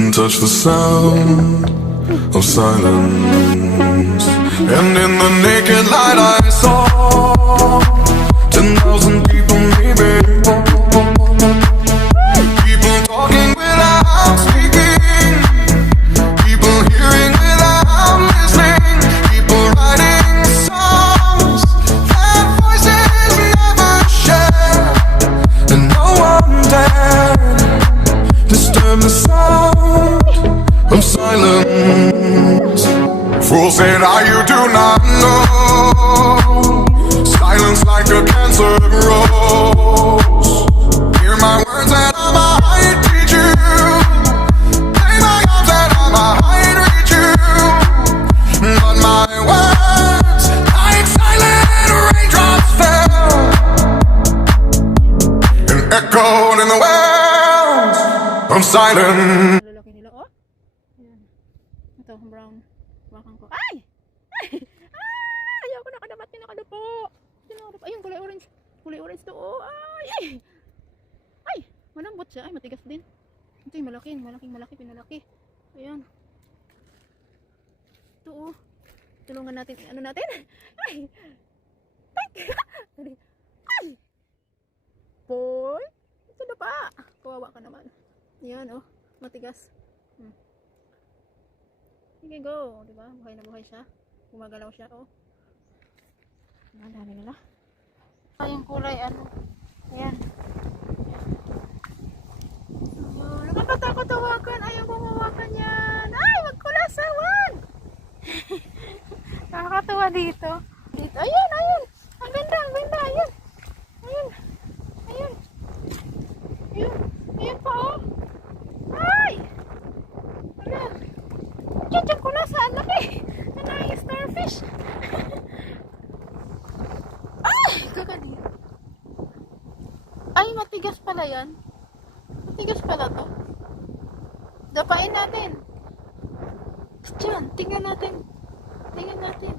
and touch the sound of silence. And in the naked light I saw 10,000 people maybe. People talking without speaking, people hearing without listening, people writing songs that voices never share, and no one dared disturb the sound of silence. Fools say now you do not know. Silence like a cancer grows. Hear my words and I might teach you. Play my arms and I might reach you. But my words, like silent raindrops, fell and echoed in the wells of silence. Lalaki nila, oh. Ayan. Ito, brown. Bakang ko. Ay! Ay! Ah! Ayaw ko nakadamat niya nakalupo. Sinarap. Ayun, kulay orange. Kulay orange to, oh. Ay! Ay! Ay! Malambot siya. Ay, matigas din. Ito yung malaki. Malaking pinalaki. Ayan. Ito, oh. Tulungan natin. Ano natin? Ay! Ay! Ay! Boy! Ito na pa. Kawawa ka naman. Ayan, oh. Matigas. Sige, go. Diba? Buhay na buhay siya. Gumagalaw siya, oh. Ang dami nila. Ay, yung kulay, ano. Ayan. Oh, nakakatakot hawakan. Ayaw kong hawakan yan. Ay, magkulasawan. Nakakatuwa dito. Dito. Ayun, ayun. Ang ganda, ayun. Ayun. Ayun. Ayun. Ayun pa, oh. Ay! Wala. Diyan ko na saan laki. Ano yung starfish? Ay! Kakali. Ay, matigas pala yan. Matigas pala to. Dapain natin. Diyan, tingnan natin. Tingnan natin.